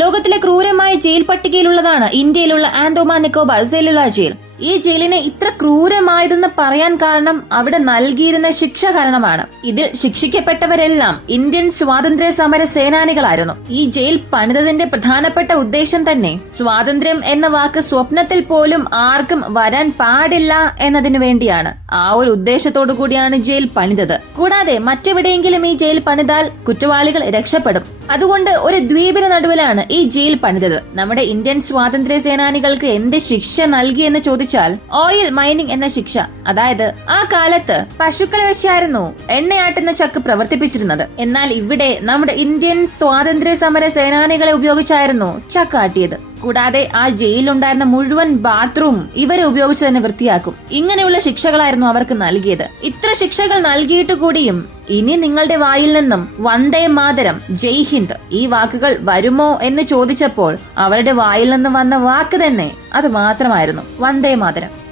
ലോകത്തിലെ ക്രൂരമായ ജയിൽ പട്ടികയിലുള്ളതാണ് ഇന്ത്യയിലുള്ള ആൻഡോമാൻ നിക്കോബാർ സെല്ലുലാർ ജയിൽ. ഈ ജയിലിനെ ഇത്ര ക്രൂരമായതെന്ന് പറയാൻ കാരണം അവിടെ നൽകിയിരുന്ന ശിക്ഷ കാരണമാണ്. ഇതിൽ ശിക്ഷിക്കപ്പെട്ടവരെല്ലാം ഇന്ത്യൻ സ്വാതന്ത്ര്യ സമര സേനാനികളായിരുന്നു. ഈ ജയിൽ പണിതതിന്റെ പ്രധാനപ്പെട്ട ഉദ്ദേശം തന്നെ സ്വാതന്ത്ര്യം എന്ന വാക്ക് സ്വപ്നത്തിൽ പോലും ആർക്കും വരാൻ പാടില്ല എന്നതിനു വേണ്ടിയാണ്. ആ ഒരു ഉദ്ദേശത്തോടു കൂടിയാണ് ജയിൽ പണിതത്. കൂടാതെ മറ്റെവിടെയെങ്കിലും ഈ ജയിൽ പണിതാൽ കുറ്റവാളികൾ രക്ഷപ്പെടും. അതുകൊണ്ട് ഒരു ദ്വീപിന് നടുവിലാണ് ഈ ജയിൽ പണിതത്. നമ്മുടെ ഇന്ത്യൻ സ്വാതന്ത്ര്യ സേനാനികൾക്ക് എന്ത് ശിക്ഷ നൽകിയെന്ന് ചോദിച്ചാൽ ഓയിൽ മൈനിങ് എന്ന ശിക്ഷ. അതായത് ആ കാലത്ത് പശുക്കളെ വെച്ചായിരുന്നു എണ്ണയാട്ടുന്ന ചക്ക് പ്രവർത്തിപ്പിച്ചിരുന്നത്. എന്നാൽ ഇവിടെ നമ്മുടെ ഇന്ത്യൻ സ്വാതന്ത്ര്യ സമര സേനാനികളെ ഉപയോഗിച്ചായിരുന്നു ചക്കാട്ടിയത്. കൂടാതെ ആ ജയിലിലുണ്ടായിരുന്ന മുഴുവൻ ബാത്റൂം ഇവരെ ഉപയോഗിച്ച് തന്നെ വൃത്തിയാക്കും. ഇങ്ങനെയുള്ള ശിക്ഷകളായിരുന്നു അവർക്ക് നൽകിയത്. ഇത്ര ശിക്ഷകൾ നൽകിയിട്ട് കൂടിയും ഇനി നിങ്ങളുടെ വായിൽ നിന്നും വന്ദേ മാതരം, ജയ് ഹിന്ദ് ഈ വാക്കുകൾ വരുമോ എന്ന് ചോദിച്ചപ്പോൾ അവരുടെ വായിൽ നിന്ന് വന്ന വാക്ക് തന്നെ അത് മാത്രമായിരുന്നു, വന്ദേ മാതരം.